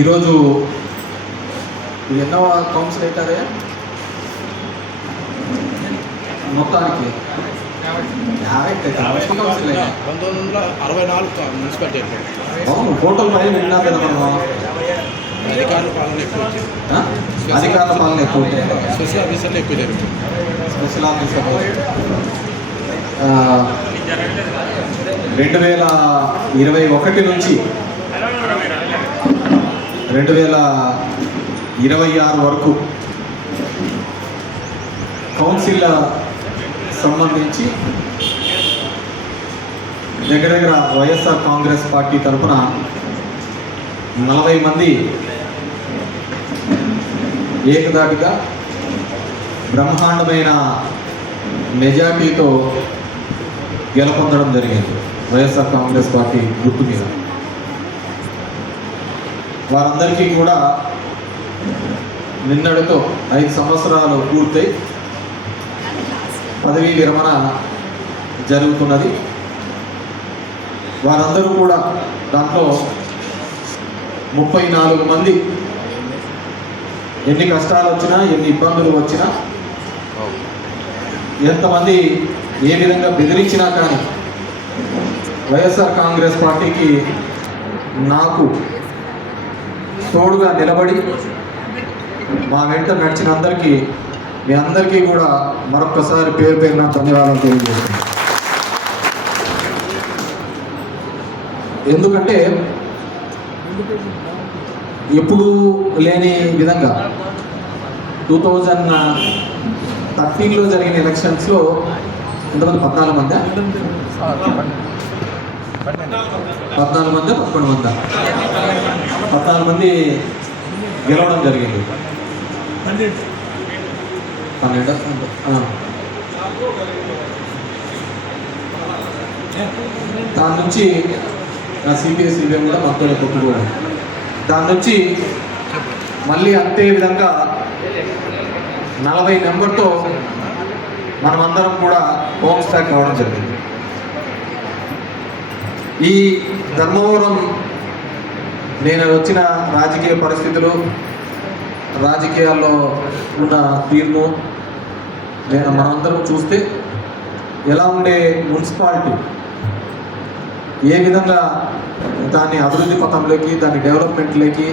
ఈరోజు ఎన్నో కౌన్సిల్ అవుతారే మొత్తానికి 50 కౌన్సిల్ 1964 మున్సిపాలిటీ అవును. ఫోటోలు పైన విన్నా కదా మనం. అధికారుల పాలన ఎక్కువ అధికారుల పాలన ఎక్కువ స్పెషల్ ఆఫీసర్లు ఎక్కువ జరుగుతుంది. స్పెషల్ ఆఫీసర్ 2021 నుంచి 2026 వరకు కౌన్సిల్ సంబంధించి దగ్గర వైఎస్ఆర్ కాంగ్రెస్ పార్టీ తరఫున 40 మంది ఏకదాటిగా బ్రహ్మాండమైన మెజార్టీతో గెలుపొందడం జరిగింది వైఎస్ఆర్ కాంగ్రెస్ పార్టీ గుర్తు మీద. వారందరికీ కూడా నిన్నటితో 5 సంవత్సరాలు పూర్తయి పదవీ విరమణ జరుగుతున్నది. వారందరూ కూడా దాంట్లో 34 మంది ఎన్ని కష్టాలు వచ్చినా, ఎన్ని ఇబ్బందులు వచ్చినా, ఎంతమంది ఏ విధంగా బెదిరించినా కానీ వైఎస్ఆర్ కాంగ్రెస్ పార్టీకి నాకు తోడుగా నిలబడి మా వెంట నడిచిన అందరికీ, మీ అందరికీ కూడా మరొక్కసారి పేరు పేరున ధన్యవాదాలు తెలియజేస్తున్నాను. ఎందుకంటే ఎప్పుడు లేని విధంగా 2013లో జరిగిన ఎలక్షన్స్లో ఎంతమంది 14 మంది 14 మంది గెలవడం జరిగింది. 12 దాని నుంచి సిపిఎస్ సిబిఎం కూడా మొత్తం కొట్టుకోవడం, దాని నుంచి మళ్ళీ అంతే విధంగా 40 నెంబర్తో మనమందరం కూడా హోమ్ స్టాక్ కావడం జరిగింది. ఈ ధర్మవరం నేను వచ్చిన రాజకీయ పరిస్థితులు, రాజకీయాల్లో ఉన్న తీరును మనందరం చూస్తే ఎలా ఉండే మున్సిపాలిటీ, ఏ విధంగా దాన్ని అభివృద్ధి పథంలోకి, దాని డెవలప్మెంట్లోకి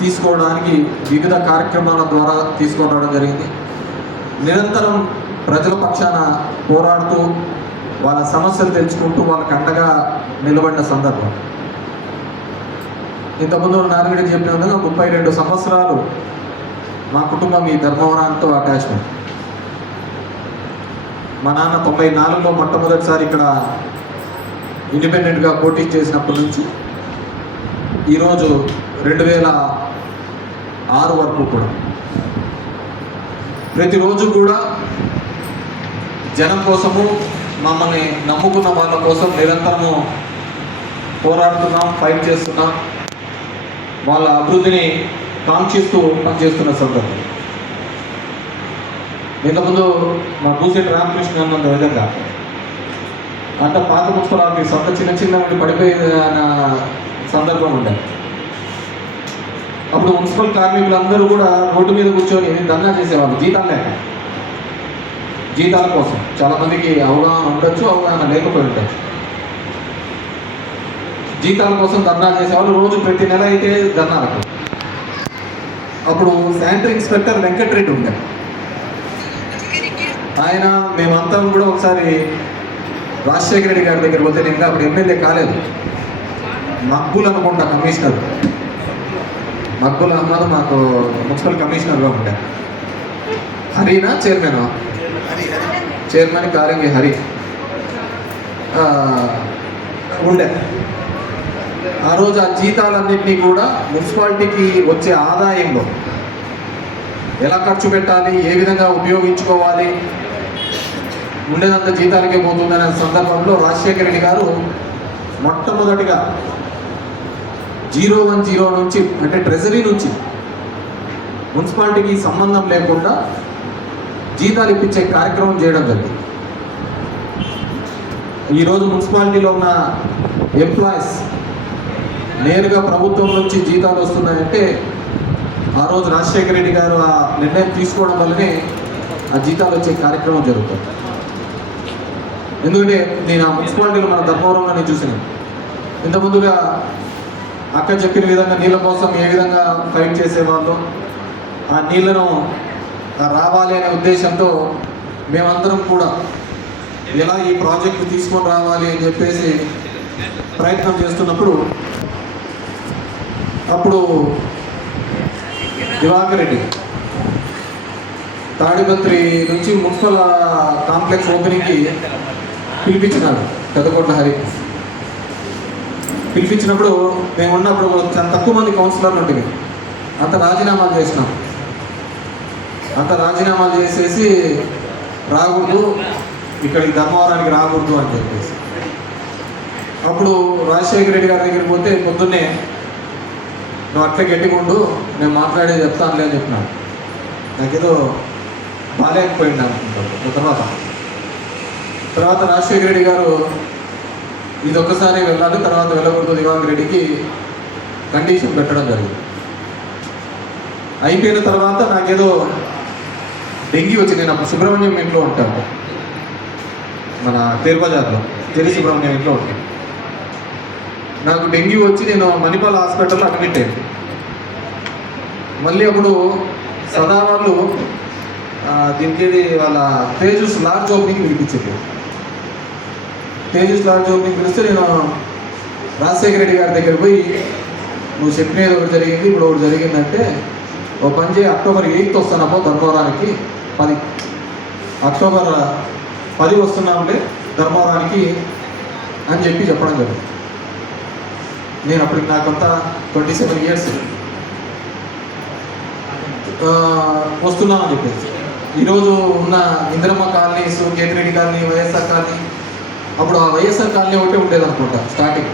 తీసుకోవడానికి వివిధ కార్యక్రమాల ద్వారా తీసుకురావడం జరిగింది. నిరంతరం ప్రజల పక్షాన పోరాడుతూ వాళ్ళ సమస్యలు తెలుసుకుంటూ వాళ్ళకి అండగా నిలబడిన సందర్భం. ఇంతకుముందు నారాయణ చెప్పిన విధంగా 32 సంవత్సరాలు మా కుటుంబం ఈ ధర్మవరంతో అటాచ్మెంట్. మా నాన్న 94లో మొట్టమొదటిసారి ఇక్కడ ఇండిపెండెంట్గా పోటీ చేసినప్పటి నుంచి ఈరోజు 2006 వరకు కూడా ప్రతిరోజు కూడా జనం కోసము, మమ్మల్ని నమ్ముకున్న వాళ్ళ కోసం నిరంతరము పోరాడుతున్నాం, ఫైట్ చేస్తున్నాం, వాళ్ళ అభివృద్ధిని కాంక్షిస్తూ పనిచేస్తున్న సందర్భం. ఇంతకుముందు మా పూసెట్టి రామకృష్ణ అన్న విధంగా అంత పాత మున్సిపల్ ఆఫీస్ అంత చిన్న పడిపోయిన సందర్భం ఉండే. అప్పుడు మున్సిపల్ కార్మికులందరూ కూడా రోడ్డు మీద కూర్చొని ధర్నా చేసేవాళ్ళు, జీతాల కోసం. చాలామందికి అవగాహన ఉండొచ్చు, అవగాహన లేకపోయి ఉండొచ్చు. జీతాల కోసం ధర్నా చేసేవాళ్ళు రోజు, ప్రతి నెల అయితే ధర్నాలకు. అప్పుడు శానిటరీ ఇన్స్పెక్టర్ వెంకటరెడ్డి ఉండే ఆయన. మేమంతా కూడా ఒకసారి రాజశేఖర రెడ్డి గారి దగ్గర పోతే, నేను అప్పుడు ఎమ్మెల్యే కాలేదు, మక్బుల్ అనుకుంటా కమిషనర్, మక్బుల్ అహ్మద్ మాకు మున్సిపల్ కమిషనర్గా ఉండే. హరినా చైర్మన్ కారంగి హరి ఉండే. ఆ రోజు ఆ జీతాలన్నింటినీ కూడా మున్సిపాలిటీకి వచ్చే ఆదాయంలో ఎలా ఖర్చు పెట్టాలి, ఏ విధంగా ఉపయోగించుకోవాలి, ఉండేదంత జీతాలకే పోతుందనే సందర్భంలో రాజశేఖర రెడ్డి గారు మొట్టమొదటిగా 010 నుంచి, అంటే ట్రెజరీ నుంచి మున్సిపాలిటీకి సంబంధం లేకుండా జీతాలు ఇప్పించే కార్యక్రమం చేయడం జరిగింది. ఈరోజు మున్సిపాలిటీలో ఉన్న ఎంప్లాయీస్ నేరుగా ప్రభుత్వం నుంచి జీతాలు వస్తున్నాయంటే ఆ రోజు రాజశేఖర రెడ్డి గారు ఆ నిర్ణయం తీసుకోవడం వల్లనే ఆ జీతాలు వచ్చే కార్యక్రమం జరుగుతుంది. ఎందుకంటే నేను ఆ మున్సిపాలిటీలో మన ధర్మవరంలోనే చూసాను. ఇంతకుముందుగా అక్క చెప్పిన విధంగా నీళ్ళ కోసం ఏ విధంగా ఫైట్ చేసేవాళ్ళు, ఆ నీళ్లను రావాలి అనే ఉద్దేశంతో మేమందరం కూడా ఎలా ఈ ప్రాజెక్టు తీసుకొని రావాలి అని చెప్పేసి ప్రయత్నం చేస్తున్నప్పుడు అప్పుడు దివాకర్ రెడ్డి తాడిపత్రి నుంచి మున్సిపల్ కాంప్లెక్స్ ఓపెనింగ్కి పిలిపించినాడు పెద్దకొండ హరి. పిలిపించినప్పుడు మేము ఉన్నప్పుడు చాలా తక్కువ మంది కౌన్సిలర్లు ఉంటుంది, అంత రాజీనామాలు చేసినాం. అంత రాజీనామాలు చేసేసి రాకూడదు, ఇక్కడికి ధర్మవరానికి రాకూడదు అని చెప్పేసి అప్పుడు రాజశేఖర రెడ్డి గారి దగ్గరికి పోతే పొద్దున్నే నువ్వు అట్లా గట్టికొండు, నేను మాట్లాడే చెప్తానులే అని చెప్పినాడు. నాకేదో బాగాలేకపోయింది అనుకుంటాను. తర్వాత రాజశేఖర రెడ్డి గారు ఇది ఒక్కసారి వెళ్ళాలి, తర్వాత వెళ్ళకూడదు దివాకర్ రెడ్డికి కండిషన్ పెట్టడం జరిగింది. అయిపోయిన తర్వాత నాకేదో డెంగీ వచ్చి, నేను అప్పుడు సుబ్రహ్మణ్యం ఇంట్లో ఉంటాను, మన తేర్బజార్లో జరి సుబ్రహ్మణ్యం ఇంట్లో ఉంటాను. నాకు డెంగ్యూ వచ్చి నేను మణిపాల్ హాస్పిటల్లో అడ్మిట్ అయ్యింది. మళ్ళీ అప్పుడు సదా వాళ్ళు దీనికి వాళ్ళ తేజస్ లార్జ్ ఓపెనింగ్ పిలిపించింది. తేజస్ లార్జ్ ఓపెనింగ్ పిలిస్తే నేను రాజశేఖర రెడ్డి గారి దగ్గర పోయి, నువ్వు చెప్పినది ఒకటి జరిగింది, ఇప్పుడు ఒకటి జరిగిందంటే ఓ పని చేయి, అక్టోబర్ 8 వస్తున్నాపో ధర్మవరానికి, 10 అక్టోబర్ 10 వస్తున్నాంలే ధర్మవరానికి అని చెప్పడం జరిగింది. నేను అప్పటికి నాకంతా 27 years వస్తున్నామని చెప్పేసి. ఈరోజు ఉన్న Indiramma colonies, Kethireddy colony, YSR colony, అప్పుడు ఆ వైఎస్ఆర్ కాలనీ ఒకటే ఉండేది అనుకుంటా స్టార్టింగ్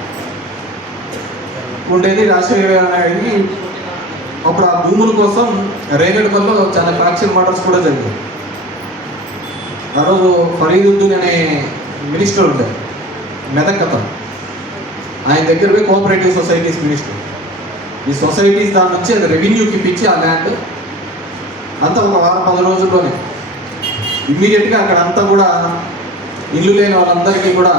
ఉండేది. రాజశేఖర గారికి అప్పుడు ఆ భూముల కోసం రేగడ్పల్లో చాలా ఫ్యాక్షన్ మర్డర్స్ కూడా జరిగాయి. ఆ రోజు ఫరీదుద్దీన్ అనే మినిస్టర్ ఉండే మెదక్ అతను, ఆయన దగ్గర పోయి కోఆపరేటివ్ సొసైటీస్ మినిస్టర్, ఈ సొసైటీస్ దాని నుంచి అది రెవెన్యూకి ఇప్పించి ఆ ల్యాండ్ అంతా ఒక వారం 10 రోజుల్లోనే ఇమ్మీడియట్గా అక్కడ అంతా కూడా ఇల్లు లేని వాళ్ళందరికీ కూడా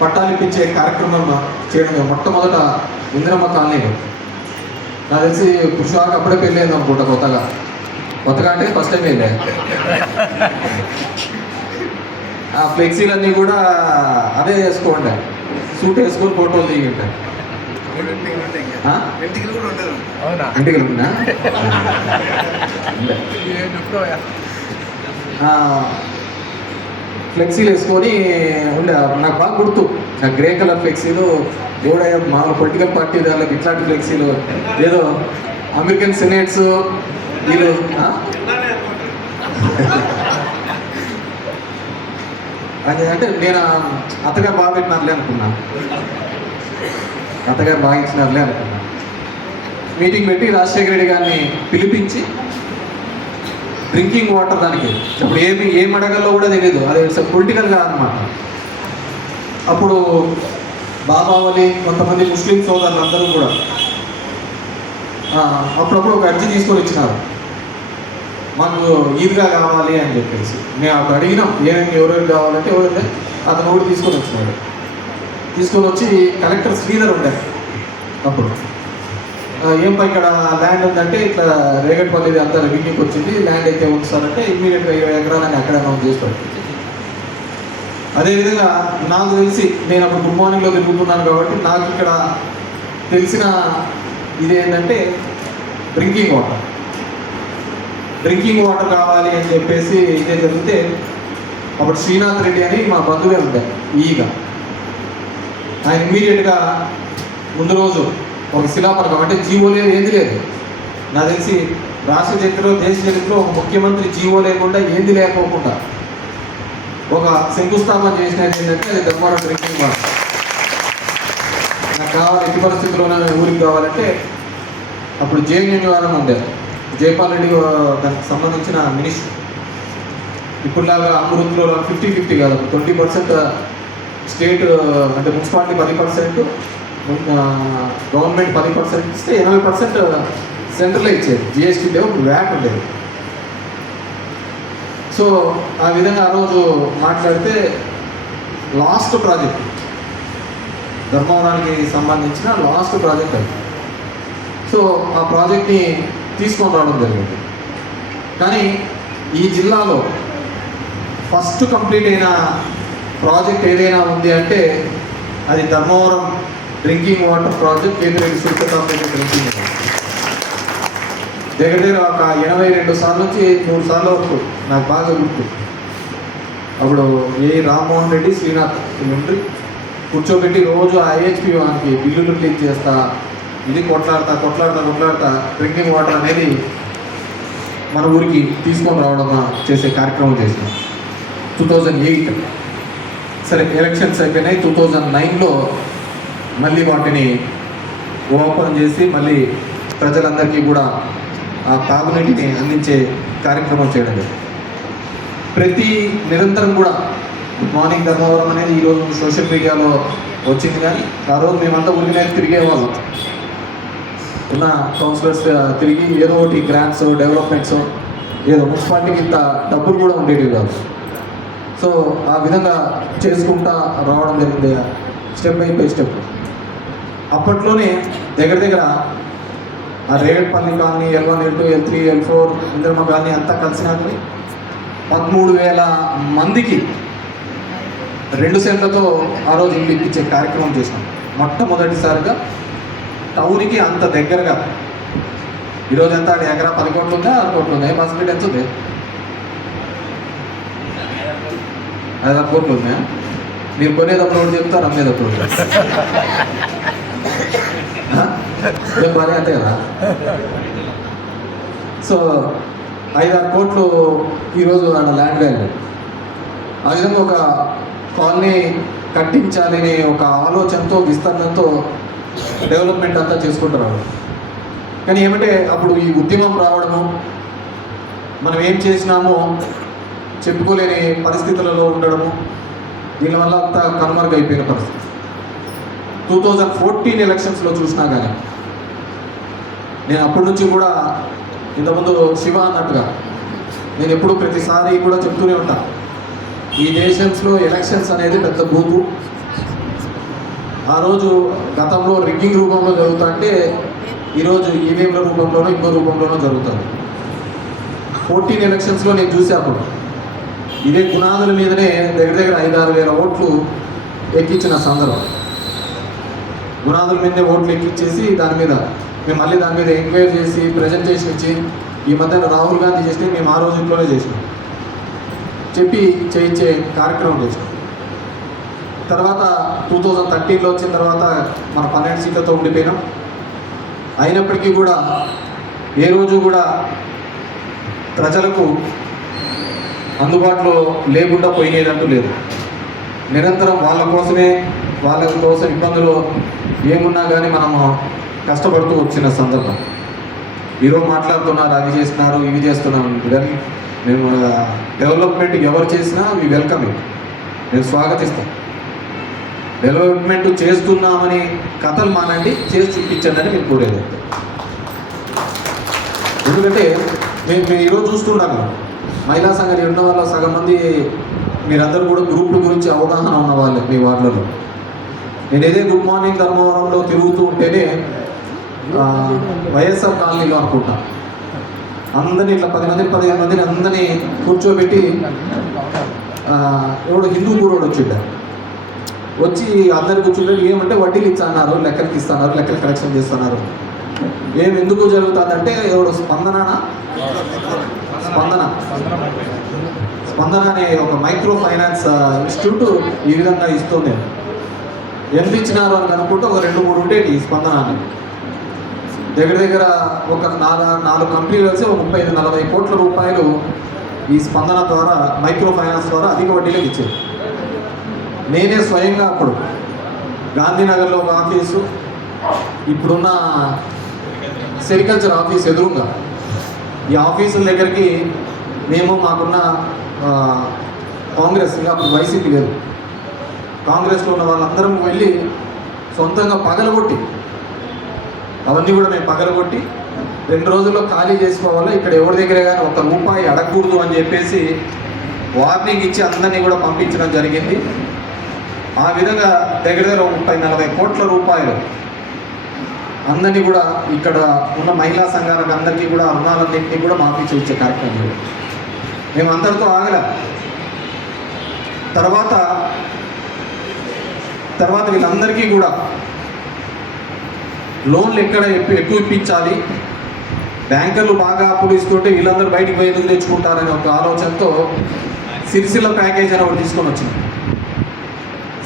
పట్టాలు ఇప్పించే కార్యక్రమం చేయడం మొట్టమొదట ఇందిరమ్మ కాలనీలో. నాకు తెలిసి పురుషాలకు అప్పుడే పెళ్ళి అయింది అనుకుంటా, కొత్తగా అంటే ఫస్ట్ టైం వెళ్ళా. ఆ ఫ్లెక్సీలన్నీ కూడా అదే వేసుకోండి, సూట్ వేసుకొని ఫోటోలు దిగింటాయి. ఇంటికి ఉన్నా ఫ్లెక్సీలు వేసుకొని ఉండే. నాకు బాగా గుర్తు, నాకు గ్రే కలర్ ఫ్లెక్సీలు, దేవుడయ్య మా పొలిటికల్ పార్టీ దానికి ఇట్లాంటి ఫ్లెక్సీలు, ఏదో అమెరికన్ సెనేట్స్ వీళ్ళు అది అంటే నేను అత్తగారు బాగా పెట్టినారులే అనుకున్నాను, అత్తగారు బాగా ఇచ్చినారులే అనుకున్నాను. మీటింగ్ పెట్టి రాజశేఖర రెడ్డి గారిని పిలిపించి డ్రింకింగ్ వాటర్ దానికి అప్పుడు ఏం అడగల్లో కూడా తెలియదు, అది పొలిటికల్గా అనమాట. అప్పుడు బాబావలి కొంతమంది ముస్లిం సోదరులు అందరూ కూడా అప్పుడప్పుడు ఒక అర్జీ తీసుకొని ఇచ్చినారు, మాకు ఈద్గా కావాలి అని చెప్పేసి. మేము అప్పుడు అడిగినాం ఎవరెవరు కావాలంటే ఎవరైతే అతను కూడా తీసుకొని వచ్చినాడు. తీసుకొని వచ్చి కలెక్టర్ శ్రీధర్ ఉండే అప్పుడు, ఏంపై ఇక్కడ ల్యాండ్ ఉందంటే ఇట్లా రేగడ్పల్లిది అంతా రెవెన్యూకి వచ్చింది, ల్యాండ్ అయితే ఉంది సార్ అంటే ఇమ్మీడియట్గా 20 ఎకరాలని అక్కడ అనౌన్స్ చేసి పెట్టింది. అదేవిధంగా నాకు తెలిసి నేను అప్పుడు గుడ్ మార్నింగ్లో తిరుగుతున్నాను కాబట్టి నాకు ఇక్కడ తెలిసిన ఇదేంటంటే డ్రింకింగ్ వాటర్ కావాలి అని చెప్పేసి ఇదే జరిగితే అప్పుడు శ్రీనాథ్ రెడ్డి అని మా బంధువే ఉంటాయి ఈగా, ఆయన ఇమ్మీడియట్గా ముందు రోజు ఒక శిలాపలకం, అంటే జీవో లేదు ఏంది లేదు, నాకు తెలిసి రాష్ట్ర చరిత్రలో దేశ చరిత్రలో ఒక ముఖ్యమంత్రి జీవో లేకుండా ఏంది లేకపోకుండా ఒక శంకుస్థాపన చేసినది ఏంటంటే అది ధర్మవరం డ్రింకింగ్ వాటర్. నాకు కావాలి ఎట్టి పరిస్థితుల్లో ఊరికి కావాలంటే అప్పుడు జేఎన్యూ వాళ్ళని ఉండేది, జైపాల్ రెడ్డి దానికి సంబంధించిన మినిస్టర్. ఇప్పుడులాగా అమృత్లో 50-50 కాదు, 20% స్టేట్ అంటే మున్సిపాలిటీ 10%, గవర్నమెంట్ 10% ఇస్తే 80% సెంట్రల్లో ఇచ్చేది. జిఎస్టీ లేవు, వ్యాట్ ఉండేది. సో ఆ విధంగా ఆ రోజు మాట్లాడితే లాస్ట్ ప్రాజెక్ట్, ధర్మవరానికి సంబంధించిన లాస్ట్ ప్రాజెక్ట్ అది. సో ఆ ప్రాజెక్ట్ని తీసుకొని రావడం జరిగింది. కానీ ఈ జిల్లాలో ఫస్ట్ కంప్లీట్ అయిన ప్రాజెక్ట్ ఏదైనా ఉంది అంటే అది ధర్మవరం డ్రింకింగ్ వాటర్ ప్రాజెక్ట్, కేంద్రీయ సురక్షిత డ్రింకింగ్ వాటర్. దగ్గర దగ్గర ఒక 82 సార్లు నుంచి 100 సార్లు వరకు నాకు బాగా గుర్తు. అప్పుడు రామ్మోహన్ రెడ్డి, శ్రీనాథ్ నుండి కూర్చోబెట్టి రోజు ఐహెచ్పి వానికి బిల్లులు క్లీన్ చేస్తా, ఇది కొట్లాడతా డ్రింకింగ్ వాటర్ అనేది మన ఊరికి తీసుకొని రావడం చేసే కార్యక్రమం చేసినాం. 2008 సరే ఎలక్షన్స్ అయిపోయినాయి. 2009లో మళ్ళీ వాటిని ఓపెన్ చేసి మళ్ళీ ప్రజలందరికీ కూడా ఆ తాగునీటిని అందించే కార్యక్రమం చేయడం జరిగింది. ప్రతి నిరంతరం కూడా గుడ్ మార్నింగ్ ధర్మవరం అనేది ఈరోజు సోషల్ మీడియాలో వచ్చింది. కానీ ఆ రోజు మేమంతా ఊరికనే తిరిగేవాళ్ళం. ఉన్న కౌన్సిలర్స్ తిరిగి ఏదో ఒకటి గ్రాంట్స్, డెవలప్మెంట్స్, ఏదో మున్సిపాలిటీకి ఇంత డబ్బులు కూడా ఉండేవి కాదు. సో ఆ విధంగా చేసుకుంటా రావడం జరిగింది, స్టెప్ బై స్టెప్. అప్పట్లోనే దగ్గర దగ్గర ఆ రేగట్పల్లి colony, L1, L2, L3, L4, Indiramma colony అంతా కలిసినాక 13,000 మందికి 2 సెంట్లతో ఆ రోజు ఇల్లు ఇప్పించే కార్యక్రమం చేసినాం. మొట్టమొదటిసారిగా టౌన్కి అంత దగ్గరగా. ఈరోజు ఎంత ఎకరా 10 కోట్లు ఉందా, 6 కోట్లు ఉందా? పాసిబిలిటీ ఎంత ఉంది? 5 కోట్లు ఉందా? మీరు కొనేటప్పుడు ఒకటి చెప్తారు, అమ్మేటప్పుడు బాగా అంతే కదా. సో 5-6 కోట్లు ఈరోజు ఆడ ల్యాండ్ వాల్యూ. ఆ విధంగా ఒక కాలనీ కట్టించాలని ఒక ఆలోచనతో, విస్తరణతో డెవలప్మెంట్ అంతా చేసుకుంటున్నాడు. కానీ ఏమంటే అప్పుడు ఈ ఉద్యమం రావడము, మనం ఏం చేసినామో చెప్పుకోలేని పరిస్థితులలో ఉండడము, దీనివల్ల అంతా కనుమరుగైపోయిన పరిస్థితి. 2014 ఎలక్షన్స్లో చూసినా కానీ నేను అప్పటి నుంచి కూడా ఇంతకుముందు శివ అన్నట్టుగా నేను ఎప్పుడు ప్రతిసారి కూడా చెప్తూనే ఉంటాను, ఈ దేశంలో ఎలక్షన్స్ అనేది పెద్ద బూతు. ఆ రోజు గతంలో రిగ్గింగ్ రూపంలో జరుగుతుంటే ఈరోజు ఈవీఎంల రూపంలోనో ఇంకో రూపంలోనో జరుగుతుంది. 14 ఎలక్షన్స్లో నేను చూసే అప్పుడు ఇదే గుణాదుల మీదనే దగ్గర దగ్గర 5-6 వేల ఓట్లు ఎక్కించిన సందర్భం. గుణాదుల మీదనే ఓట్లు ఎక్కించేసి దాని మీద మేము మళ్ళీ దాని మీద ఎంక్వైరీ చేసి ప్రజెంటేషన్ ఇచ్చి, ఈ మధ్యన రాహుల్ గాంధీ చేస్తే మేము ఆ రోజు ఇంట్లోనే చేసినాం, చెప్పి చేయించే కార్యక్రమం చేసినాం. తర్వాత 2013లో వచ్చిన తర్వాత మన 12 సీట్లతో ఉండిపోయినాం. అయినప్పటికీ కూడా ఏ రోజు కూడా ప్రజలకు అందుబాటులో లేకుండా పోయినదంటూ లేదు. నిరంతరం వాళ్ళ కోసమే, వాళ్ళ కోసం ఇబ్బందులు ఏమున్నా కానీ మనము కష్టపడుతూ వచ్చిన సందర్భం. ఈరోజు మాట్లాడుతున్నారు, అవి చేస్తున్నారు, ఇవి చేస్తున్నాం. మేము డెవలప్మెంట్ ఎవరు చేసినా అవి వెల్కమ్, మేము స్వాగతిస్తాం. డెవలప్మెంట్ చేస్తున్నామని కథలు మానండి, చేసి చూపించండి అని మేము కోరేది. ఎందుకంటే మేము ఈరోజు చూస్తున్నాము మహిళా సంఘాలు ఉన్న వాళ్ళ సగం మంది మీరందరూ కూడా గ్రూపుల గురించి అవగాహన ఉన్న వాళ్ళే మీ వార్డులలో. నేను ఏదే గుడ్ మార్నింగ్ ధర్మవరంలో తిరుగుతూ ఉంటేనే వైఎస్ఆర్ కాలనీలో అనుకుంటా అందరినీ ఇట్లా 10 మందిని 15 మందిని అందరినీ కూర్చోబెట్టి ఎవడో హిందూ పూర్వడు వచ్చి అందరు కూర్చుంటే ఏమంటే వడ్డీలు ఇస్తున్నారు, లెక్కలకి ఇస్తున్నారు, లెక్కలు కలెక్షన్ చేస్తున్నారు. ఎందుకు జరుగుతుందంటే ఎవడు స్పందన అనే ఒక మైక్రో ఫైనాన్స్ ఇన్స్టిట్యూట్ ఈ విధంగా ఇస్తుంది. ఎంత ఇచ్చినారు అని అనుకుంటే ఒక 2-3 ఉంటే ఈ స్పందన అని దగ్గర దగ్గర ఒక 4 కంపెనీలు కలిసి ఒక 35-40 కోట్ల రూపాయలు ఈ స్పందన ద్వారా, మైక్రో ఫైనాన్స్ ద్వారా అధిక వడ్డీలకు ఇచ్చేది. నేనే స్వయంగా అప్పుడు గాంధీనగర్లో ఒక ఆఫీసు, ఇప్పుడున్న సెరికల్చర్ ఆఫీస్ ఎదురుగా ఈ ఆఫీసుల దగ్గరికి మేము మాకున్న కాంగ్రెస్, ఇంకా అప్పుడు వైసీపీ లేదు, కాంగ్రెస్లో ఉన్న వాళ్ళందరం వెళ్ళి సొంతంగా పగలగొట్టి అవన్నీ కూడా మేము పగలగొట్టి 2 రోజుల్లో ఖాళీ చేసుకోవాలి, ఇక్కడ ఎవరి దగ్గర కానీ ఒక రూపాయి అడగకూడదు అని చెప్పేసి వార్నింగ్ ఇచ్చి అందరినీ కూడా పంపించడం జరిగింది. ఆ విధంగా దగ్గర 30-40 కోట్ల రూపాయలు అందరినీ కూడా ఇక్కడ ఉన్న మహిళా సంఘాలకు అందరికీ కూడా రుణాలన్నింటినీ కూడా మాఫీ చేయించే కార్యక్రమం మేము అందరితో ఆగలే. తర్వాత వీళ్ళందరికీ కూడా లోన్లు ఎక్కడ ఎక్కువ ఇప్పించాలి, బ్యాంకర్లు బాగా అప్పులు ఇస్తుంటే వీళ్ళందరూ బయటికి పోయి ఎందుకు తెచ్చుకుంటారనే ఒక ఆలోచనతో సిరిసిల్ల ప్యాకేజ్ అని ఒకటి తీసుకొని వచ్చింది.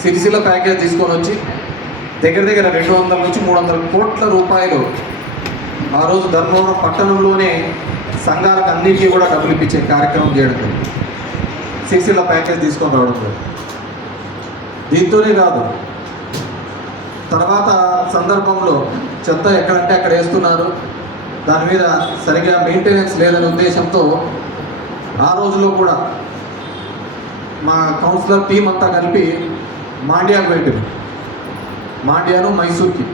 సిరిసిల్ల ప్యాకేజ్ తీసుకొని వచ్చి దగ్గర 200 నుంచి 300 కోట్ల రూపాయలు ఆ రోజు ధర్మవరం పట్టణంలోనే సంఘాలకు అన్నిటికీ కూడా డబ్బులు ఇప్పించే కార్యక్రమం చేయడం, సిరిసిల్ల ప్యాకేజ్ తీసుకొని రావడం. దీంతోనే కాదు, తర్వాత సందర్భంలో చెత్త ఎక్కడంటే అక్కడ వేస్తున్నారు, దాని మీద సరిగ్గా మెయింటెనెన్స్ లేదనే ఉద్దేశంతో ఆ రోజులో కూడా మా కౌన్సిలర్ టీం అంతా కలిపి మాండ్యాకు వెళ్ళింది. మాండ్యాను మైసూర్కి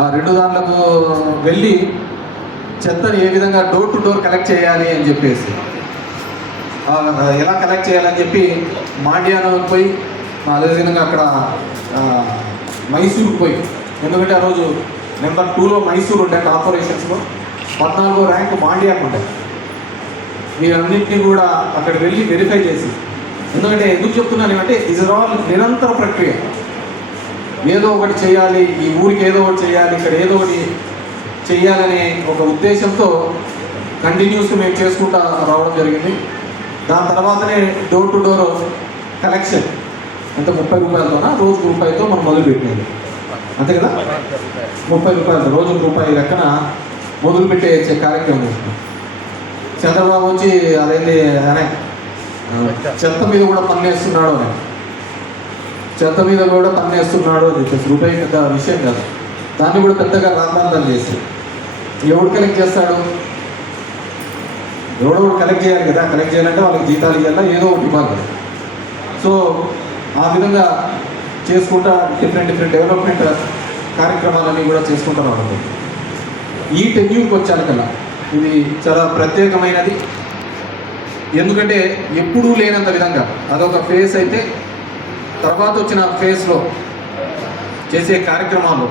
ఆ 2 దాంట్లకు వెళ్ళి చెత్తని ఏ విధంగా డోర్ టు డోర్ కలెక్ట్ చేయాలి అని చెప్పేసి ఎలా కలెక్ట్ చేయాలని చెప్పి మాండ్యాను పోయి, అదేవిధంగా అక్కడ మైసూరుకు పోయి, ఎందుకంటే ఆ రోజు నెంబర్ 2లో మైసూరు ఉండే కార్పొరేషన్స్లో 14వ ర్యాంకు మాండ్యాకు ఉండే. వీరన్నింటినీ కూడా అక్కడ వెళ్ళి వెరిఫై చేసి, ఎందుకంటే ఎందుకు చెప్తున్నాను అంటే ఇస్ ఆల్ నిరంతర ప్రక్రియ, ఏదో ఒకటి చేయాలి, ఈ ఊరికి ఏదో ఒకటి చేయాలి, ఇక్కడ ఏదో ఒకటి చేయాలనే ఒక ఉద్దేశంతో కంటిన్యూస్గా మేము చేసుకుంటూ రావడం జరిగింది. దాని తర్వాతనే డోర్ టు డోర్ కలెక్షన్ ఎంత 30 రూపాయలతోనా రోజుకు రూపాయితో మనం మొదలుపెట్టినది, అంతే కదా, 30 రూపాయలతో రోజుకు రూపాయి లెక్కన మొదలుపెట్టే కార్యక్రమం చేస్తున్నాం. చంద్రబాబు వచ్చి అదేంటి అనే చెత్త మీద కూడా పన్నేస్తున్నాడు అని, చెత్త మీద కూడా పన్నేస్తున్నాడు అని చెప్పేసి రూపాయి పెద్ద విషయం కాదు, దాన్ని కూడా పెద్దగా రాద్ధాంతాలు చేసి ఎవడు కలెక్ట్ చేస్తాడు, ఎవడో కలెక్ట్ చేయాలి కదా, కలెక్ట్ చేయాలంటే వాళ్ళకి జీతాలు ఇవ్వాలా, ఏదో ఒకటి ఇవ్వాలి. సో ఆ విధంగా చేసుకుంటా డిఫరెంట్ డెవలప్మెంట్ కార్యక్రమాలన్నీ కూడా చేసుకుంటూ రావడం. ఈ టెన్యూర్కి వచ్చాకల్లా ఇది చాలా ప్రత్యేకమైనది, ఎందుకంటే ఎప్పుడూ లేనంత విధంగా అదొక ఫేస్ అయితే, తర్వాత వచ్చిన ఫేస్లో చేసే కార్యక్రమాలు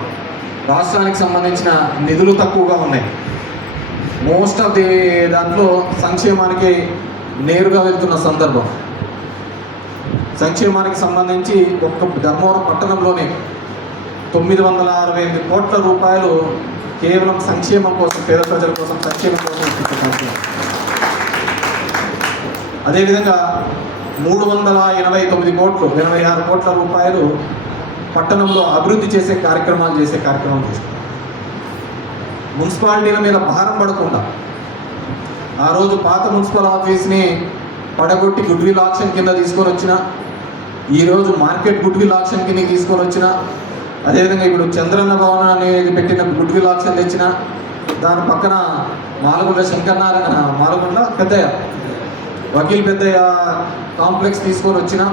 రాష్ట్రానికి సంబంధించిన నిధులు తక్కువగా ఉన్నాయి. మోస్ట్ ఆఫ్ ది దాంట్లో సంక్షేమానికి నేరుగా వెళ్తున్న సందర్భం. సంక్షేమానికి సంబంధించి ఒక్క ధర్మవరం పట్టణంలోనే 968 కోట్ల రూపాయలు కేవలం సంక్షేమం కోసం, పేద ప్రజల కోసం సంక్షేమం కోసం ఇప్పించే. అదేవిధంగా 389 కోట్లు, 86 కోట్ల రూపాయలు పట్టణంలో అభివృద్ధి చేసే కార్యక్రమం చేస్తున్నాం. మున్సిపాలిటీల మీద భారం పడకుండా ఆ రోజు పాత మున్సిపల్ ఆఫీస్ని పడగొట్టి గుడ్విల్ ఆక్షన్ కింద తీసుకొని వచ్చిన, ఈరోజు మార్కెట్ గుడ్విల్ ఆక్షన్ కింద తీసుకొని వచ్చిన, అదేవిధంగా ఇప్పుడు చంద్రన్న భవన్ అనేది పెట్టిన గుడ్విల్ ఆక్షన్ తెచ్చిన, దాని పక్కన మాలగుండ శంకరనారాయణ, మాలగుండ పెద్దయ్య, వకీల్ పెద్దయ్య కాంప్లెక్స్ తీసుకొని వచ్చిన,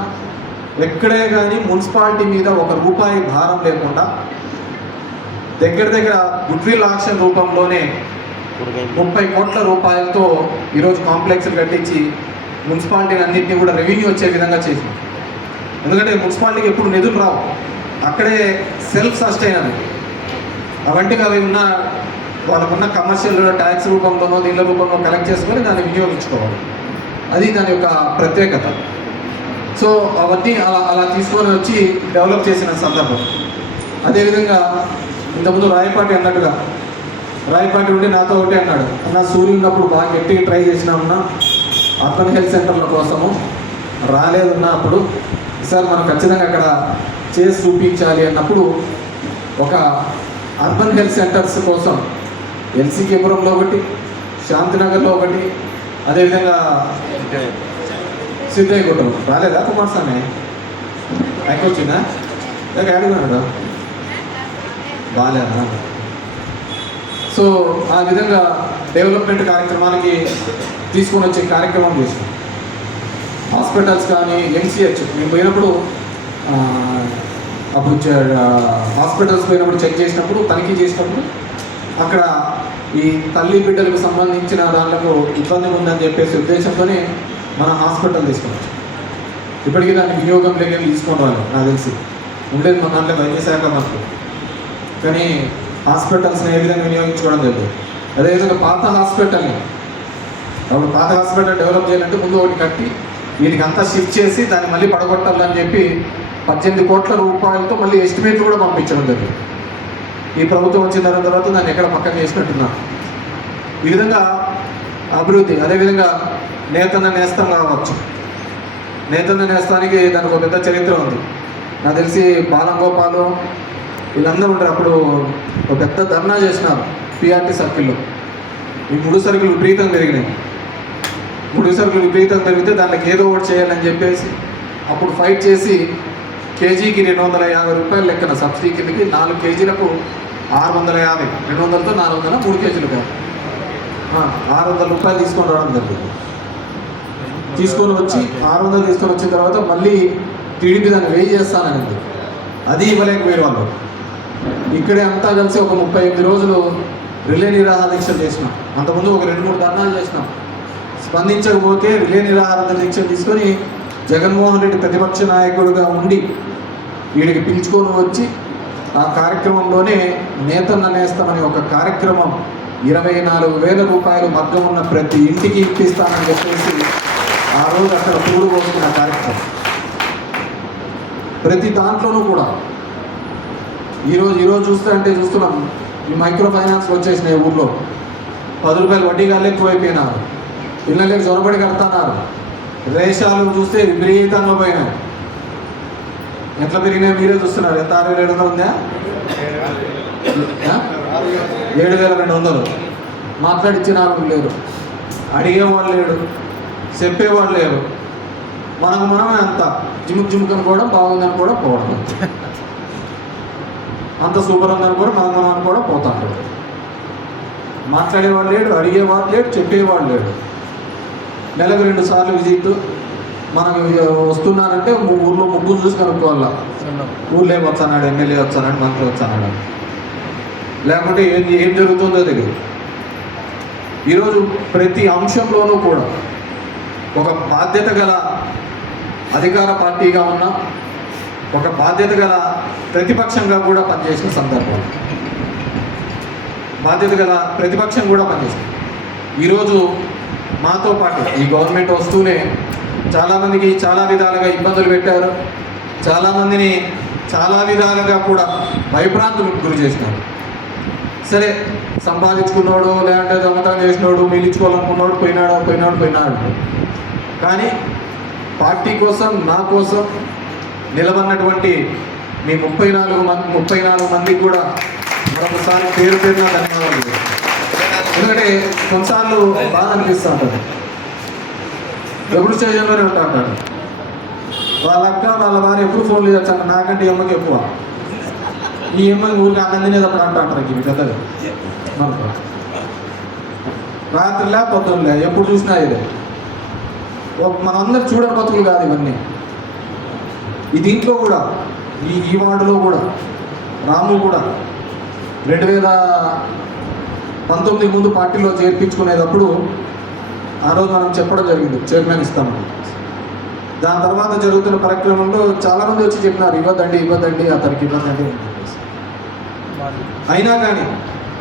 ఎక్కడే కానీ మున్సిపాలిటీ మీద ఒక రూపాయి భారం లేకుండా దగ్గర గుడ్విల్ ఆక్షన్ రూపంలోనే 30 కోట్ల రూపాయలతో ఈరోజు కాంప్లెక్స్లు కట్టించి మున్సిపాలిటీని అన్నింటినీ కూడా రెవెన్యూ వచ్చే విధంగా చేసింది. ఎందుకంటే మున్సిపాలిటీకి ఎప్పుడు నిధులు రావు, అక్కడే సెల్ఫ్ సస్టైన్ అని అవంటిగా అవి ఉన్న వాళ్ళకున్న కమర్షియల్ ట్యాక్స్ రూపంలోనో దీనిల రూపంలో కలెక్ట్ చేసుకొని దాన్ని వినియోగించుకోవాలి. అది దాని యొక్క ప్రత్యేకత. సో అవన్నీ అలా తీసుకొని వచ్చి డెవలప్ చేసిన సందర్భం. అదేవిధంగా ఇంతకుముందు రాయపాటి అన్నట్టుగా, రాయపాటి ఉండి నాతో ఒకటి అన్నాడు, అన్న సూర్యుడు ఉన్నప్పుడు బాగా గట్టిగా ట్రై చేసినామన్నా అర్బన్ హెల్త్ సెంటర్ల కోసము, రాలేదన్నా అప్పుడు సార్ మనం ఖచ్చితంగా అక్కడ చేసి చూపించాలి అన్నప్పుడు ఒక అర్బన్ హెల్త్ సెంటర్స్ కోసం ఎల్సీకేపురంలో ఒకటి, శాంతినగర్లో ఒకటి, అదేవిధంగా సిద్ధయ్యగుట్టలో రాలేదా కుమారస్వామి పైకి వచ్చిందా లేక అడుగున్నాడు బాగాలేదా. సో ఆ విధంగా డెవలప్మెంట్ కార్యక్రమానికి తీసుకొని వచ్చే కార్యక్రమం చేసాం. హాస్పిటల్స్ కానీ ఎంసీహెచ్ మేము పోయినప్పుడు అప్పుడు హాస్పిటల్స్ పోయినప్పుడు చెక్ చేసినప్పుడు తనిఖీ చేసినప్పుడు అక్కడ ఈ తల్లి బిడ్డలకు సంబంధించిన దాంట్లో ఇబ్బంది ఉందని చెప్పేసి ఉద్దేశంతోనే మన హాస్పిటల్ తీసుకొచ్చాం. ఇప్పటికీ దాన్ని వినియోగం లేక తీసుకొని రాలి నాకు తెలిసి ఉండేది మన దాంట్లో వైద్యశాఖ మనకు, కానీ హాస్పిటల్స్ని ఏ విధంగా వినియోగించుకోవడం తెలియదు. అదేవిధంగా పాత హాస్పిటల్ని అప్పుడు పాత హాస్పిటల్ డెవలప్ చేయాలంటే ముందు ఒకటి కట్టి వీటికి అంతా షిఫ్ట్ చేసి దాన్ని మళ్ళీ పడగొట్టాలని చెప్పి 18 కోట్ల రూపాయలతో మళ్ళీ ఎస్టిమేట్లు కూడా పంపించడం జరిగింది. ఈ ప్రభుత్వం వచ్చిన తర్వాత దాన్ని ఎక్కడ పక్కన చేసినట్టున్నా ఈ విధంగా అభివృద్ధి. అదేవిధంగా నేతన్న నేస్తం కావచ్చు, నేతన్న నేస్తానికి దానికి ఒక పెద్ద చరిత్ర ఉంది. నాకు తెలిసి బాలంగోపాలు వీళ్ళందరూ ఉంటారు. అప్పుడు ఒక పెద్ద ధర్నా చేసినారు పిఆర్టీ సర్కిల్లో. ఈ ముడి సరుకులు విపరీతంగా పెరిగినాయి. ముడి సరుకులు విపరీతంగా పెరిగితే దానికి ఏదో ఒకటి చేయాలని చెప్పేసి అప్పుడు ఫైట్ చేసి కేజీకి 250 రూపాయలు లెక్కన సబ్సిడీ కిందకి 4 కేజీలకు 650, 200తో 400, 3 కేజీలు కాదు 600 రూపాయలు తీసుకొని రావడం జరిగింది. తీసుకొని వచ్చి 600 తీసుకొని వచ్చిన తర్వాత మళ్ళీ టీడీపీ దాన్ని వేయి చేస్తానని అది ఇవ్వలేకపోయే వాళ్ళు. ఇక్కడే అంతా కలిసి ఒక 38 రోజులు రిలే నిరాహార దీక్షలు చేసినాం. అంతకుముందు ఒక 2-3 ధర్నాలు చేసినాం. స్పందించకపోతే రిలే నిరాహార దీక్షలు తీసుకొని జగన్మోహన్ రెడ్డి ప్రతిపక్ష నాయకుడిగా ఉండి వీడికి పిలుచుకొని వచ్చి ఆ కార్యక్రమంలోనే నేతన్న నేస్తామని ఒక కార్యక్రమం 24,000 రూపాయలు మగ్గం ఉన్న ప్రతి ఇంటికి ఇప్పిస్తానని చెప్పేసి ఆ రోజు అక్కడ పూడు పోసుకున్న కార్యక్రమం. ప్రతి దాంట్లోనూ కూడా ఈరోజు చూస్తున్నాం ఈ మైక్రో ఫైనాన్స్లు వచ్చేసినాయి. ఊళ్ళో 10 రూపాయలు వడ్డీగా ఎక్కువైపోయినారు. పిల్లలకి జొరబడి కడుతున్నారు. రేషాలు చూస్తే విపరీతంగా పోయినాయి. ఎట్లా పెరిగినాయి మీరే చూస్తున్నారు. ఎంత 6,700 ఉందా? 7,200. మాట్లాడిచ్చిన వాళ్ళు లేరు, అడిగేవాళ్ళు లేడు, చెప్పేవాళ్ళు లేరు. మనమే అంత జిముక్ అనుకోవడం, బాగుంది అనుకోవడం, పోవడం, అంత సూపర్ ఉంది అనుకోవడం, మనం అనుకోవడం, పోతాడు. మాట్లాడేవాళ్ళు లేడు, అడిగేవాళ్ళు లేడు, చెప్పేవాళ్ళు లేడు. నెలకు 2 సార్లు విజిట్. మనకు వస్తున్నానంటే ఊళ్ళో ముగ్గురు చూసి కనుక్కోవాలా. ఊళ్ళో వచ్చానాడు, ఎమ్మెల్యే వచ్చానాడు, మంత్రి వచ్చానాడు, లేకుంటే ఏం జరుగుతుందో తెలియదు. ఈరోజు ప్రతి అంశంలోనూ కూడా ఒక బాధ్యత గల అధికార పార్టీగా ఉన్న ఒక బాధ్యత గల ప్రతిపక్షంగా కూడా పనిచేసిన సందర్భం, బాధ్యత గల ప్రతిపక్షం కూడా పనిచేసింది. ఈరోజు మాతో పాటు ఈ గవర్నమెంట్ వస్తూనే చాలామందికి చాలా విధాలుగా ఇబ్బందులు పెట్టారు. చాలామందిని చాలా విధాలుగా కూడా భయభ్రాంతులకు గురి చేసినారు. సరే, సంపాదించుకున్నాడు, లేదంటే దొంగతనం చేసినాడు, మిగిలించుకోవాలనుకున్నాడు, పోయినాడు. కానీ పార్టీ కోసం, నా కోసం నిలబడినటువంటి మీ 34 మందికి కూడా మరొకసారి పేరున ధన్యవాదాలు. ఎందుకంటే కొన్నిసార్లు బాధ అనిపిస్తూ ఉంటుంది. ఎప్పుడు స్టేషన్లోనే ఉంటా అంటాడు. వాళ్ళ అక్క వాళ్ళ భార్య ఎప్పుడు ఫోన్లు చేస్తాను, నాకంటే అమ్మకి ఎక్కువ. ఈ అమ్మకి ఊరికి అన్నం తినేటప్పుడు అంటారు ఇవి పెద్దగా. మనకు రాత్రిలే పొద్దున్నలే ఎప్పుడు చూసినా ఇదే. మనందరూ చూడని బతుకులు కాదు ఇవన్నీ. ఈ దీంట్లో కూడా ఈ వార్డులో కూడా రాము కూడా 2019 ముందు పార్టీలో చేర్పించుకునేటప్పుడు ఆ రోజు మనం చెప్పడం జరిగింది, చైర్మన్ ఇస్తామని. దాని తర్వాత జరుగుతున్న కార్యక్రమంలో చాలామంది వచ్చి చెప్పినారు, ఇవ్వద్దండి అతనికి ఇవ్వద్దండి అని చెప్పేసి. అయినా కానీ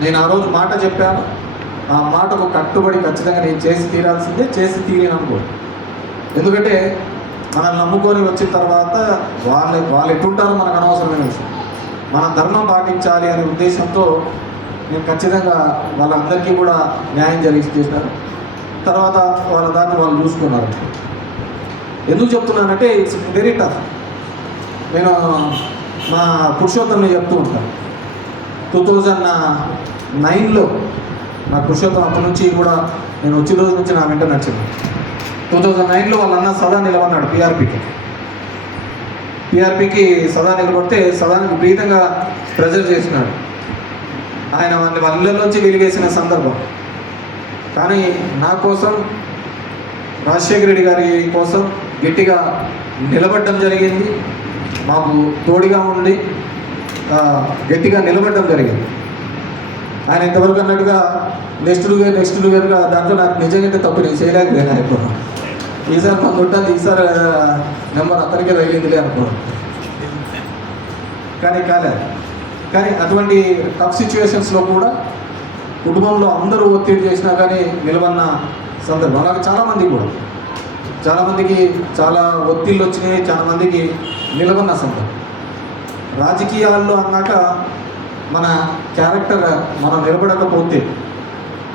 నేను ఆ రోజు మాట చెప్పాను. ఆ మాటకు కట్టుబడి ఖచ్చితంగా నేను చేసి తీరాల్సిందే, చేసి తీరేననుకో. ఎందుకంటే మనల్ని నమ్ముకొని వచ్చిన తర్వాత వాళ్ళు ఎటుంటారో మనకు అనవసరమైన విషయం. మన ధర్మం పాటించాలి అనే ఉద్దేశంతో నేను ఖచ్చితంగా వాళ్ళందరికీ కూడా న్యాయం చేసినారు. తర్వాత వాళ్ళ దాన్ని వాళ్ళు చూసుకున్నారు. ఎందుకు చెప్తున్నానంటే ఇట్స్ వెరీ టఫ్. నేను మా పురుషోత్తంని చెప్తూ ఉంటాను. 2009లో నా పురుషోత్తం అప్పటి నుంచి కూడా నేను వచ్చిన రోజు నుంచి నా వెంట నచ్చింది. 2009లో వాళ్ళన్న సదా నిలబడినాడు పిఆర్పికి సదా నిలబడితే సదానికి విపరీతంగా ప్రెజర్ చేసినాడు. ఆయన వాళ్ళలోంచి వెలిగేసిన సందర్భం. కానీ నా కోసం, రాజశేఖర రెడ్డి గారి కోసం గట్టిగా నిలబడడం జరిగింది. మాకు తోడుగా ఉండి గట్టిగా నిలబడడం జరిగింది. ఆయన ఇంతవరకు అన్నట్టుగా నెక్స్ట్ గా దాంట్లో నాకు నిజంగా తప్పు నేను చేయలేకపోయాను అనుకున్నాను. ఈసారి కొంత ఉంటుంది, ఈసారి నెంబర్ అతనికే తగిలిందిలే అనుకున్నాను. కానీ కాలేదు. కానీ అటువంటి టఫ్ సిచ్యువేషన్స్లో కూడా కుటుంబంలో అందరూ ఒత్తిడి చేసినా కానీ నిలబడిన సందర్భం. అలాగే చాలామందికి చాలా ఒత్తిళ్ళు వచ్చినాయి, చాలామందికి నిలబడిన సందర్భం. రాజకీయాల్లో అన్నాక మన క్యారెక్టర్ మనం నిలబడకపోతే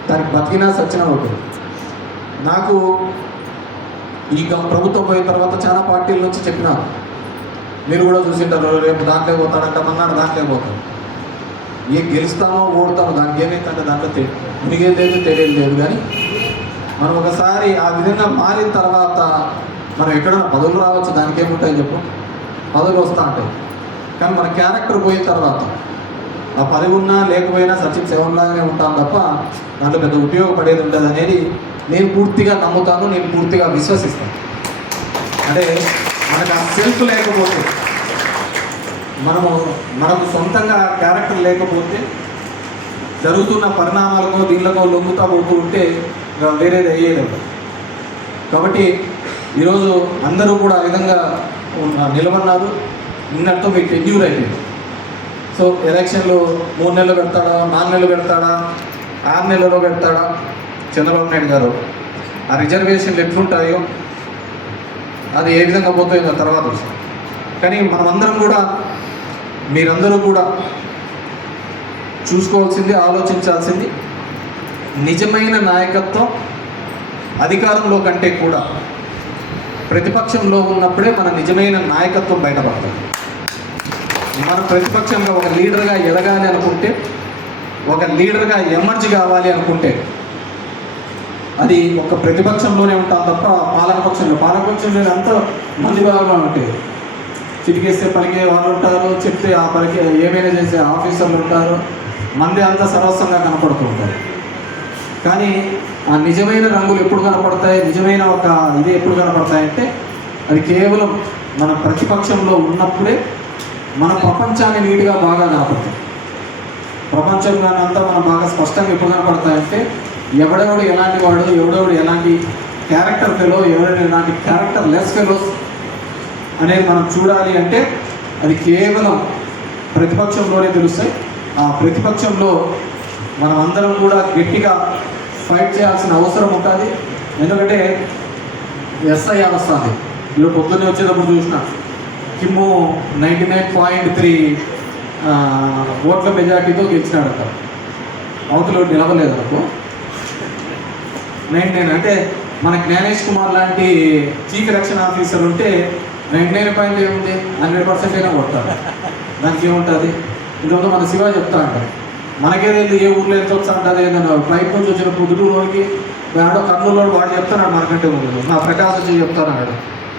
దానికి బతికినా సచ్చినా అవుతుంది. నాకు ఈ ప్రభుత్వం పోయిన తర్వాత చాలా పార్టీల నుంచి చెప్పినారు, మీరు కూడా చూసింటారు, రేపు దాంట్లో పోతాడంట, మన్నాడు దాంట్లో పోతాడు. ఏం గెలుస్తామో ఓడతామో దానికి ఏమైందంటే దాంట్లో మునిగేది లేదు, తెలియదు లేదు. కానీ మనం ఒకసారి ఆ విధంగా మారిన తర్వాత మనం ఎక్కడైనా పదవులు రావచ్చు, దానికి ఏముంటాయని చెప్పు, పదవులు వస్తూ ఉంటాయి. కానీ మన క్యారెక్టర్ పోయిన తర్వాత ఆ పదవి ఉన్నా లేకపోయినా సచిన్ శవంలాగానే ఉంటాం తప్ప దాంట్లో పెద్ద ఉపయోగపడేది ఉండదు అనేది నేను పూర్తిగా నమ్ముతాను, నేను పూర్తిగా విశ్వసిస్తాను. అంటే మనకు ఆ సెల్ఫ్ లేకపోతే, మనకు సొంతంగా క్యారెక్టర్ లేకపోతే జరుగుతున్న పరిణామాలకో దీనిలకో లొంగుతా పోతూ ఉంటే వేరేది అయ్యేది. కాబట్టి ఈరోజు అందరూ కూడా ఆ విధంగా నిలబడినారు. నిన్నటితో మీకు టెన్యూర్ అయిపోయింది. సో ఎలక్షన్లు 3 నెలలు పెడతాడా, 4 నెలలు పెడతాడా, 6 నెలల్లో పెడతాడా చంద్రబాబు నాయుడు గారు. ఆ రిజర్వేషన్లు ఎట్లుంటాయో అది ఏ విధంగా పోతాయో తర్వాత వస్తుంది. కానీ మనమందరం కూడా, మీరందరూ కూడా చూసుకోవాల్సింది, ఆలోచించాల్సింది, నిజమైన నాయకత్వం అధికారంలో కంటే కూడా ప్రతిపక్షంలో ఉన్నప్పుడే మన నిజమైన నాయకత్వం బయటపడుతుంది. మనం ప్రతిపక్షంగా ఒక లీడర్గా ఎదగాలి అనుకుంటే, ఒక లీడర్గా ఎమర్జ్ కావాలి అనుకుంటే అది ఒక ప్రతిపక్షంలోనే ఉంటాం తప్ప పాలకపక్షంలో అంతా మంది బాగా ఉంటాయి. చిటికేస్తే పలికే వాళ్ళు ఉంటారు, చెప్తే ఆ పలికే ఏమైనా చేసే ఆఫీసర్లు ఉంటారు, మంది అంతా సర్వస్వంగా కనపడుతూ ఉంటారు. కానీ ఆ నిజమైన రంగులు ఎప్పుడు కనపడతాయి, నిజమైన ఒక ఇది ఎప్పుడు కనపడతాయంటే అది కేవలం మన ప్రతిపక్షంలో ఉన్నప్పుడే మన ప్రపంచాన్ని నీట్గా బాగా కనపడతాయి. ప్రపంచంలోనంతా మనం బాగా స్పష్టంగా ఎప్పుడు కనపడతాయంటే ఎవడెవడు ఎలాంటి వాడు, ఎవడెవడు ఎలాంటి క్యారెక్టర్ ఫెలో, ఎవరెవడు ఎలాంటి క్యారెక్టర్ లెస్ ఫెలోస్ అనేది మనం చూడాలి అంటే అది కేవలం ప్రతిపక్షంలోనే తెలుస్తాయి. ఆ ప్రతిపక్షంలో మనం అందరం కూడా గట్టిగా ఫైట్ చేయాల్సిన అవసరం ఉంటుంది. ఎందుకంటే ఎస్ఐఆర్ వస్తుంది. ఇప్పుడు పొద్దున్నే వచ్చేటప్పుడు చూసిన కిమ్ము 99.3 ఓట్ల మెజార్టీతో గెలిచినాడట. అవతల నిలవలేదు అనుకో 99. అంటే మన జ్ఞానేష్ కుమార్ లాంటి చీఫ్ ఎలక్షన్ ఆఫీసర్ ఉంటే 99 ఏముంది, 100% అయినా కొడతారు. దానికి ఏముంటుంది? ఇందులో మన శివ చెప్తా అంటారు, మనకేదేంది ఏ ఊర్లో ఎంత వచ్చా ఉంటుంది, ఏదైనా ఫ్లైట్ నుంచి వచ్చిన పొద్దుటూరుకి వాడో కర్నూలులో వాడు చెప్తాను మనకంటే ముందు, నా ప్రకాశ్ వచ్చి చెప్తాను అన్నాడు,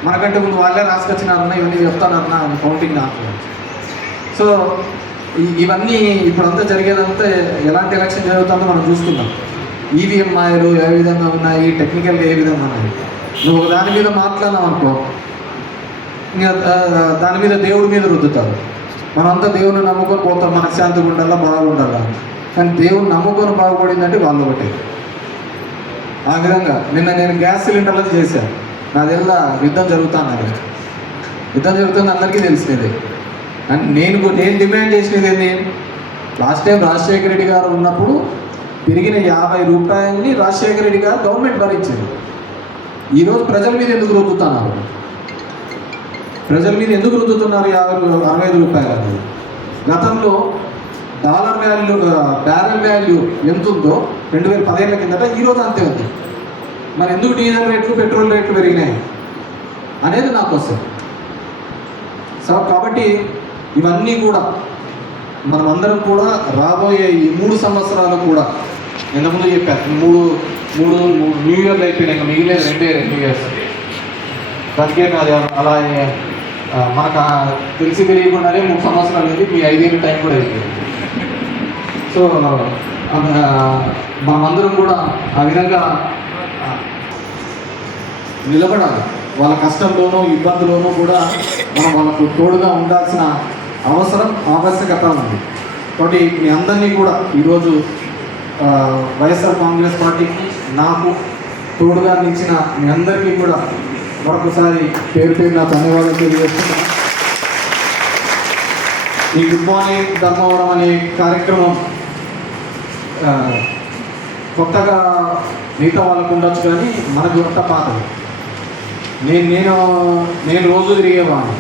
మనకంటే ముందు వాళ్ళే రాసుకొచ్చినారన్నా, ఇవన్నీ చెప్తానన్నా అని కౌంటింగ్ నాకు. సో ఇవన్నీ ఇప్పుడంతా జరిగేదంతా ఎలాంటి ఎలక్షన్ జరుగుతుందో మనం చూస్తున్నాం. ఈవీఎం మాయలు ఏ విధంగా ఉన్నాయి, టెక్నికల్గా ఏ విధంగా ఉన్నాయి. నువ్వు దాని మీద మాట్లాడినావు అనుకో, ఇంకా దాని మీద దేవుడి మీద రుద్దుతారు. మనంతా దేవుని నమ్ముకొని పోతాం, మనకు శాంతిగా ఉండాలా, బాగుండాలా. కానీ దేవుని నమ్ముకొని బాగుపడిందంటే వాళ్ళు ఒకటే. ఆ విధంగా నిన్న నేను గ్యాస్ సిలిండర్లో చేశాను. నాదెల్లా యుద్ధం జరుగుతున్నది, యుద్ధం జరుగుతుంది అందరికీ తెలిసినది. అండ్ నేను డిమాండ్ చేసినది ఏంటి, లాస్ట్ టైం రాజశేఖర రెడ్డి గారు ఉన్నప్పుడు పెరిగిన 50 రూపాయలని రాజశేఖర రెడ్డి గారు గవర్నమెంట్ భరించారు. ఈరోజు ప్రజల మీద ఎందుకు రుద్దుతున్నారు? ప్రజల మీద ఎందుకు రుద్దుతున్నారు 65 రూపాయలు అనేది? గతంలో డాలర్ వాల్యూ, బ్యారెల్ వాల్యూ ఎంత ఉందో 2015 కిందట ఈరోజు అంతే ఉంది. మరి ఎందుకు డీజిల్ రేట్లు, పెట్రోల్ రేట్లు పెరిగినాయి అనేది నాకు వస్తుంది. సో కాబట్టి ఇవన్నీ కూడా మనమందరం కూడా రాబోయే ఈ 3 సంవత్సరాలు కూడా, ఎంతమంది చెప్పారు, మూడు న్యూ ఇయర్లు అయిపోయినాయి, ఇంకా మిగిలేదు 2 ఇయర్స్. దానికే నాది అలా మనకు తెలిసి తెలియకుండానే 3 సంవత్సరాలు అనేది మీ 5 ఏళ్ళ టైం కూడా అయిపోయింది. సో మనమందరం కూడా ఆ విధంగా నిలబడాలి. వాళ్ళ కష్టంలోనూ ఇబ్బందులోనూ కూడా మనం వాళ్ళకు తోడుగా ఉండాల్సిన ఆవశ్యకత ఉంది. కాబట్టి మీ అందరినీ కూడా ఈరోజు వైఎస్ఆర్ కాంగ్రెస్ పార్టీకి నాకు తోడుగా నిలిచిన మీ అందరికీ కూడా మరొకసారి పేరు పేరు నా ధన్యవాదాలు తెలియజేస్తున్నాను. ఈ గుడ్ మార్నింగ్ ధర్మవరం అనే కార్యక్రమం కొత్తగా మిగతా వాళ్ళకు ఉండొచ్చు, కానీ మనకు అంత పాతది. నేను రోజు తిరిగేవాడిని.